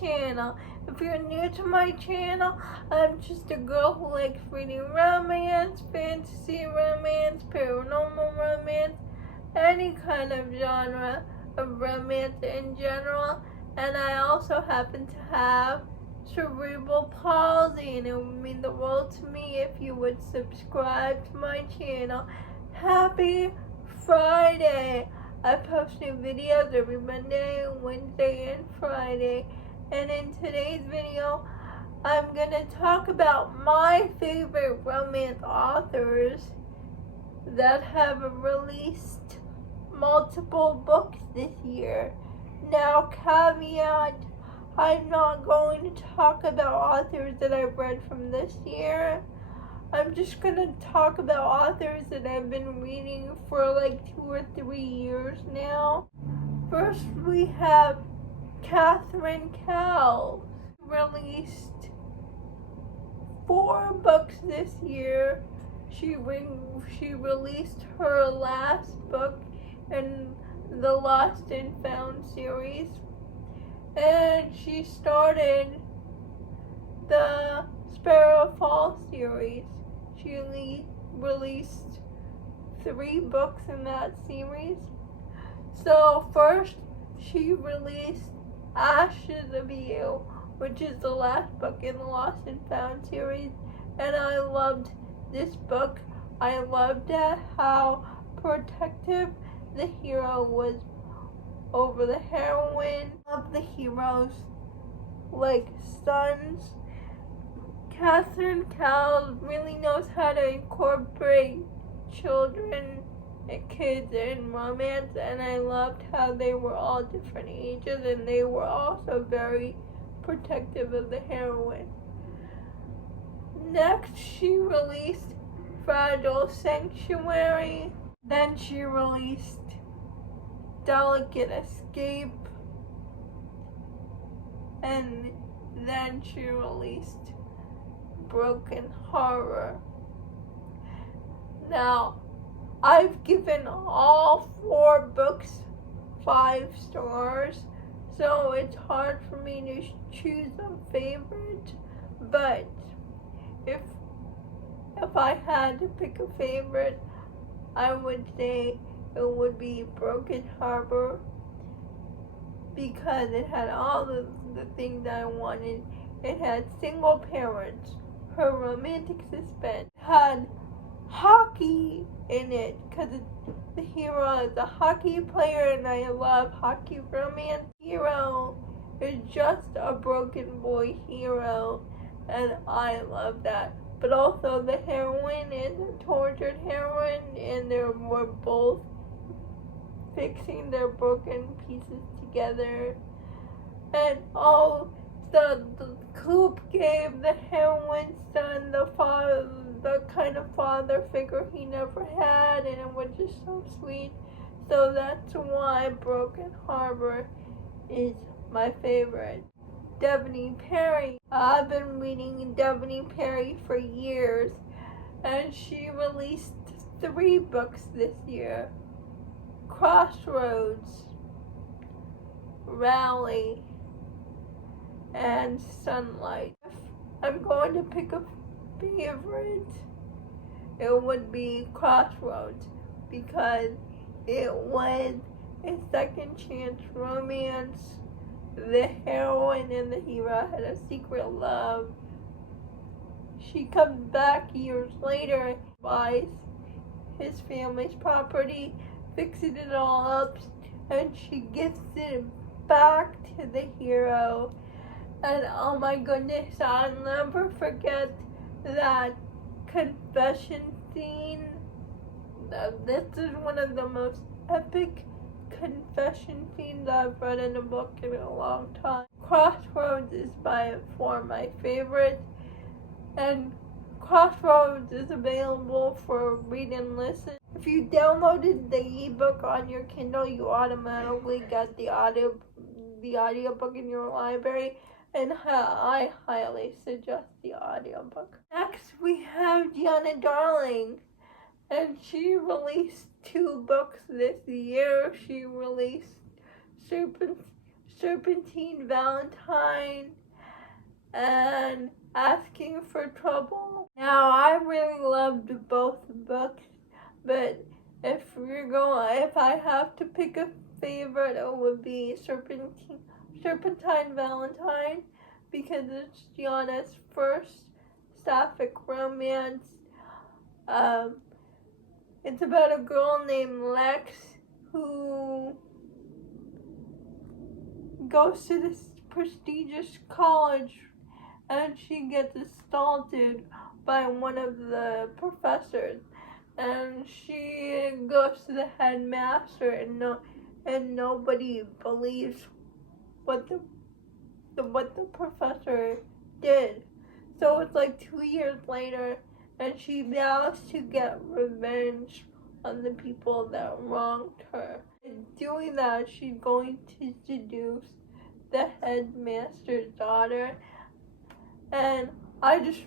channel. If you're new to my channel, I'm just a girl who likes reading romance, fantasy romance, paranormal romance, any kind of genre of romance in general. And I also happen to have cerebral palsy, and it would mean the world to me if you would subscribe to my channel. Happy Friday! I post new videos every Monday, Wednesday, and Friday. And in today's video, I'm going to talk about my favorite romance authors that have released multiple books this year. Now, caveat, I'm not going to talk about authors that I've read from this year. I'm just going to talk about authors that I've been reading for like 2 or 3 years now. First, we have Cowles, released 4 books this year. She released her last book in the Lost and Found series, and she started the Sparrow Falls series. She released 3 books in that series. So first, she released Ashes of You, which is the last book in the Lost and Found series, and I loved this book. I loved how protective the hero was over the heroine of the hero's sons. Cowles really knows how to incorporate children and kids in romance, and I loved how they were all different ages, and they were also very protective of the heroine. Next, she released Fragile Sanctuary. Then she released Delicate Escape. And then she released Broken Horror. Now, I've given all 4 books 5 stars, so it's hard for me to choose a favorite, but if I had to pick a favorite, I would say it would be Broken Harbor, because it had all the things I wanted. It had single parents, her romantic suspense, had hockey in it, because the hero is a hockey player, and I love hockey romance. Hero is just a broken boy hero, and I love that. But also the heroine is a tortured heroine, and they were both fixing their broken pieces together. And the Coop gave the heroine's son the kind of father figure he never had, and it was just so sweet. So that's why Broken Harbor is my favorite. Devney Perry. I've been reading Devney Perry for years, and she released 3 books this year: Crossroads, Rally, and Sunlight. If I'm going to pick a favorite, it would be Crossroads, because it was a second chance romance. The heroine and the hero had a secret love. She comes back years later and buys his family's property, fixes it all up, and she gifts it back to the hero. And oh my goodness, I'll never forget that confession scene. This is one of the most epic confession scenes I've read in a book in a long time. Crossroads is by far my favorite, and Crossroads is available for read and listen. If you downloaded the ebook on your Kindle, you automatically get the audiobook in your library, and I highly suggest the audiobook. Next, we have Giana Darling, and she released 2 books this year. She released Serpentine Valentine and Asking for Trouble. Now, I really loved both books, but if I have to pick a favorite, it would be Serpentine Valentine, because it's Giana's first sapphic romance. It's about a girl named Lex who goes to this prestigious college, and she gets assaulted by one of the professors, and she goes to the headmaster, and nobody believes what the professor did. So it's like 2 years later, and she vows to get revenge on the people that wronged her. In doing that, she's going to seduce the headmaster's daughter. And I just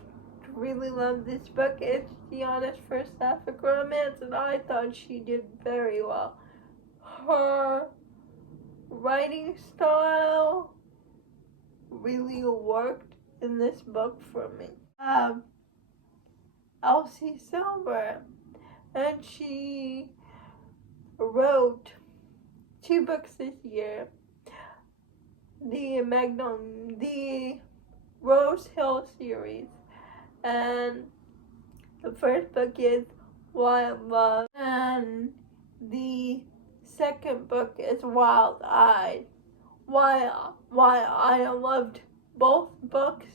really love this book. It's Giana's first sapphic romance, and I thought she did very well. Her writing style really worked in this book for me. Elsie Silver, and she wrote 2 books this year. The Rose Hill series, and the first book is Wild Love, and the second book is Wild Eyes. Why I loved both books,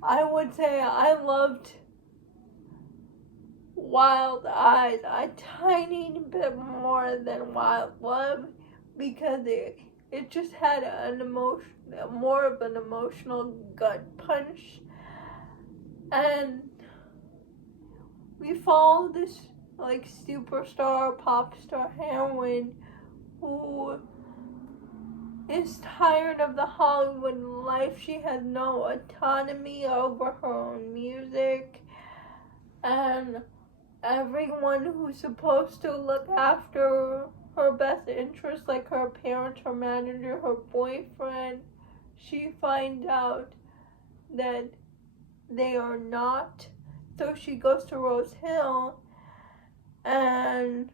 I would say I loved Wild Eyes a tiny bit more than Wild Love, because it just had more of an emotional gut punch, and we follow this like superstar pop star heroine who is tired of the Hollywood life. She has no autonomy over her own music, and everyone who's supposed to look after her best interest, like her parents, her manager, her boyfriend, she finds out that they are not. So she goes to Rose Hill and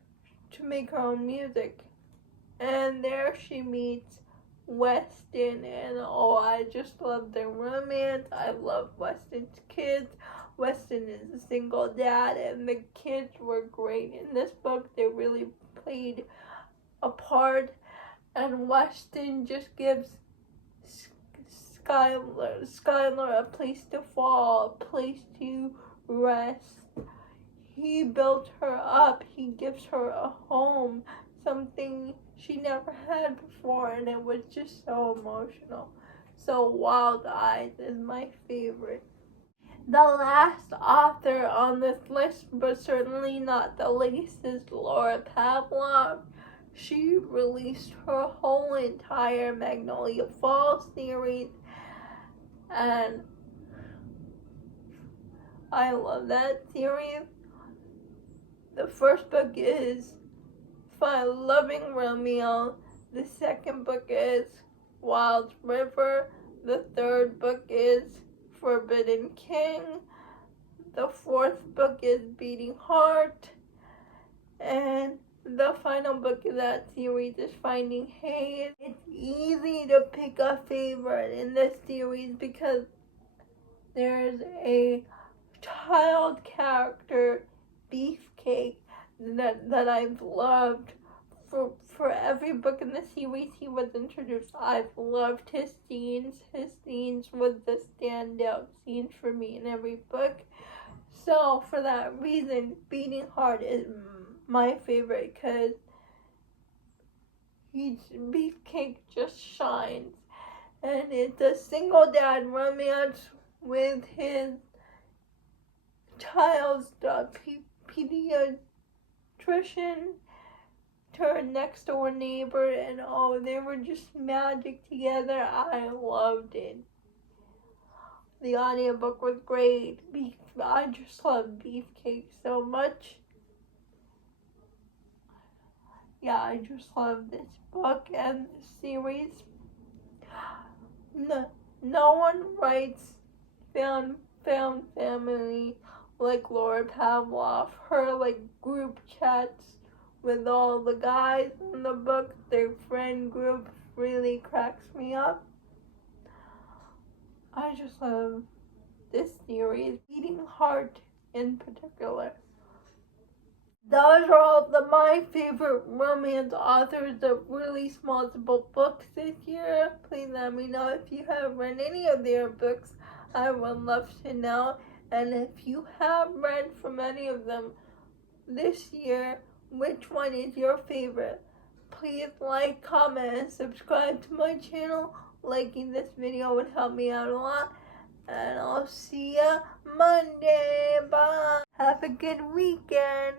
to make her own music, and there she meets Weston, and I just love their romance. I love Weston's kids. Weston is a single dad, and the kids were great in this book. They really played a part, and Weston just gives Skylar a place to fall, a place to rest. He built her up. He gives her a home, something she never had before, and it was just so emotional. So Wild Eyes is my favorite. The last author on this list, but certainly not the least, is Laura Pavlov. She released her whole entire Magnolia Falls series, and I love that series. The first book is Loving Romeo. The second book is Wild River. The third book is Forbidden King. The fourth book is Beating Heart. And the final book of that series is Finding Haze. It's easy to pick a favorite in this series because there's a child character, Beefcake, that I've loved. For every book in the series he was introduced, I've loved his scenes. His scenes was the standout scenes for me in every book. So for that reason, Beating Heart is my favorite, because Beefcake just shines. And it's a single dad romance with his child's pediatrician turned next door neighbor, and they were just magic together. I loved it. The audiobook was great. I just love Beefcake so much. yeah, I just love this book and the series. No one writes found family like Laura Pavlov. Her like group chats with all the guys in the book, their friend group, really cracks me up. I just love this series, Beating Heart in particular. Those are all my favorite romance authors that released multiple books this year. Please let me know if you have read any of their books. I would love to know. And if you have read from any of them this year, which one is your favorite? Please like, comment, and subscribe to my channel. Liking this video would help me out a lot. And I'll see ya Monday. Bye. Have a good weekend.